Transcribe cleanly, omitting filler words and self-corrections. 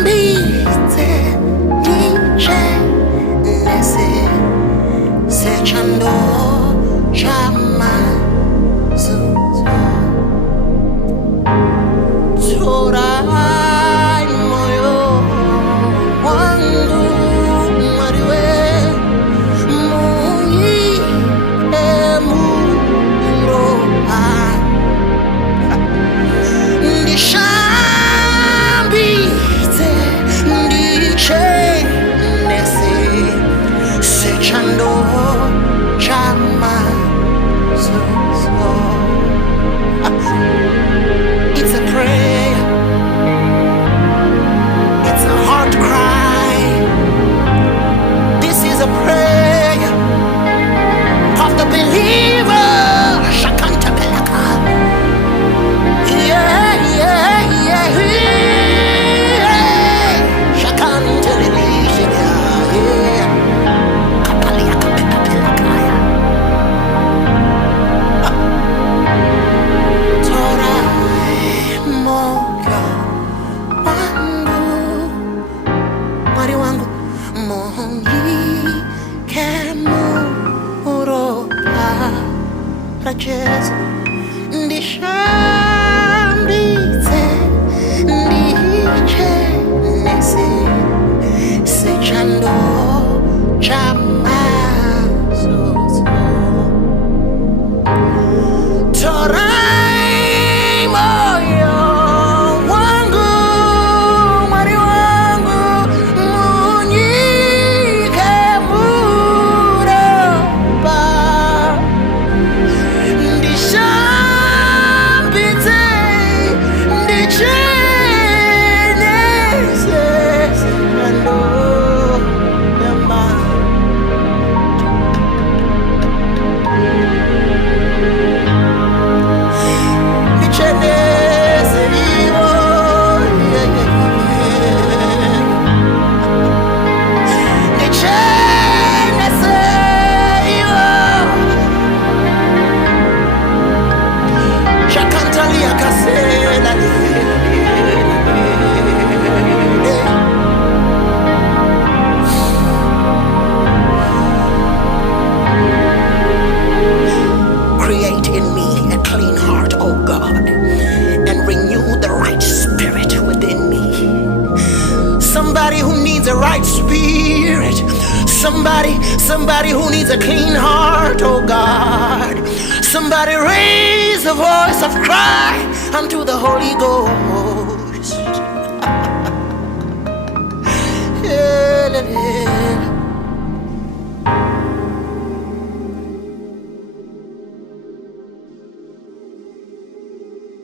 Shambite dice nese sechando chama zuzo Torai Moyo Wangu mariwe Moyi emuroha Shambite dice nese sechando chama zuzo. It's a prayer, it's a heart cry. This is a prayer of the believer. Shakanta pelaka. Yeah, yeah, yeah, yeah. Shakanta lelisha, yeah. Kapalia kapela pelakaya. Torai Moyo Wangu Mari Wangu Moyi kemu uropa Rajesu Ndi shambite Ndiche nese Sechando chama zuzo Torai Moyo Wangu Mari Wangu Munyike muropa Ndi shambite Ndiche nese Sechando chama Create in me a clean heart, O God, and renew the right spirit within me. Somebody who needs a right spirit. Somebody who needs a clean heart, oh God. Somebody raise a voice of cry unto the Holy Ghost.